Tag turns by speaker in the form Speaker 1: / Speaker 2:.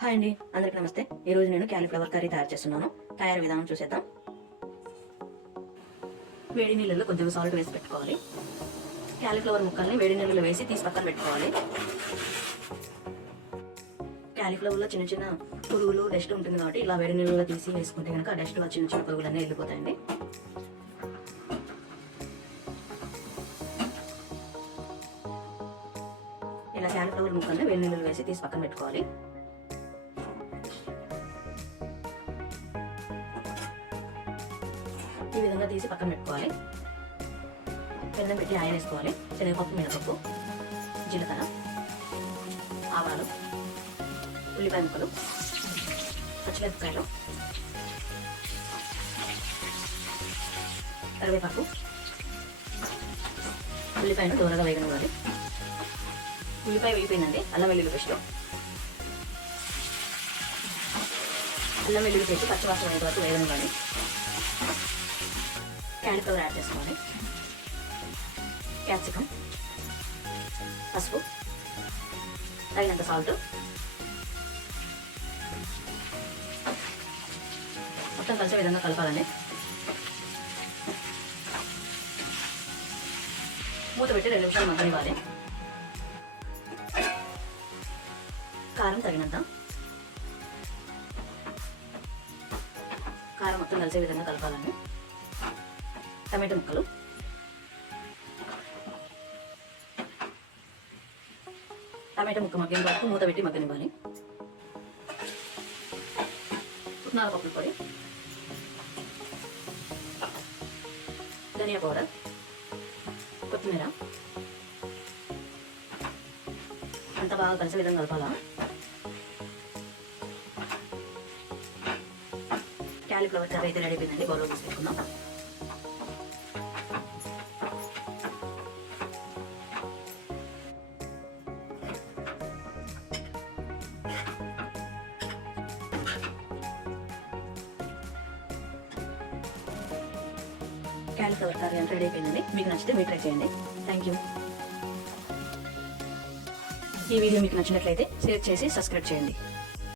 Speaker 1: Hi అండి. అందరికి నమస్తే. ఈ రోజు నేను క్యాలీఫ్లవర్ కర్రీ తయారు చేస్తున్నాను. తయారు విధానం చూసేద్దాం. వేడి నీళ్ళలో కొంచెం సాల్ట్ వేసి పెట్టుకోవాలి. క్యాలీఫ్లవర్ ముక్కల్ని వేడి నీళ్ళలో వేసి తీసి పక్కన పెట్టుకోవాలి. క్యాలీఫ్లవర్లో చిన్న చిన్న పురుగులు డస్ట్ ఉంటుంది కాబట్టి ఇలా వేడి నీళ్ళలో తీసి వేసుకుంటే కనుక డస్ట్ చిన్న చిన్న పురుగులన్నీ వెళ్ళిపోతాయండి. ఇలా క్యాలీఫ్లవర్ ముక్కల్ని వేడి నీళ్ళలో వేసి తీసి పక్కన పెట్టుకోవాలి. ఈ విధంగా తీసి పక్కన పెట్టుకోవాలి. పెన్నం పెట్టి ఆయిల్ వేసుకోవాలి. శనగపప్పు మినపప్పు జీలకర్ర ఆవాలు ఉల్లిపాయ ముక్కలు పచ్చిమిరపకాయలు కరివేపాకు ఉల్లిపాయను దూరగా వేగనివ్వాలి. ఉల్లిపాయ వెళ్ళిపోయిందండి అల్లం వెల్లుల్లి పేస్ట్లో అల్లం వెల్లుల్లి పేస్ట్ పచ్చివాసన అయ్యే వరకు వేగనివ్వాలి క్యాలిఫ్లవర్ యాడ్ చేసుకోవాలి. క్యాప్సికమ్ పసుపు తగినంత సాల్ట్. మొత్తం కలిసే విధంగా కలపాలండి. మూత పెట్టి రెండు నిమిషాలు మగ్గనివ్వాలి. కారం తగినంత. కారం మొత్తం కలిసే విధంగా కలపాలండి. టమాటో ముక్కలు. టమాటో ముక్క మగ్గిన వరకు మూత పెట్టి మగ్గనివ్వాలి. పుట్నాల పప్పుల పొడి. ధనియా పౌడర్. కొత్తిమీర. అంత బాగా కలిసే విధంగా కలపాలా. క్యాలీఫ్లవర్ కర్రీ అయితే రెడీ అయిపోయిందండి. బౌల్లో తీసి పెట్టుకుందాం క్యాలిఫ్లవర్ కర్రీ రెడీ అయిపోయిందండి? మీకు నచ్చితే మీరు ట్రై చేయండి. థ్యాంక్ యూ ఈ వీడియో మీకు నచ్చినట్లయితే షేర్ చేసి సబ్స్క్రైబ్ చేయండి.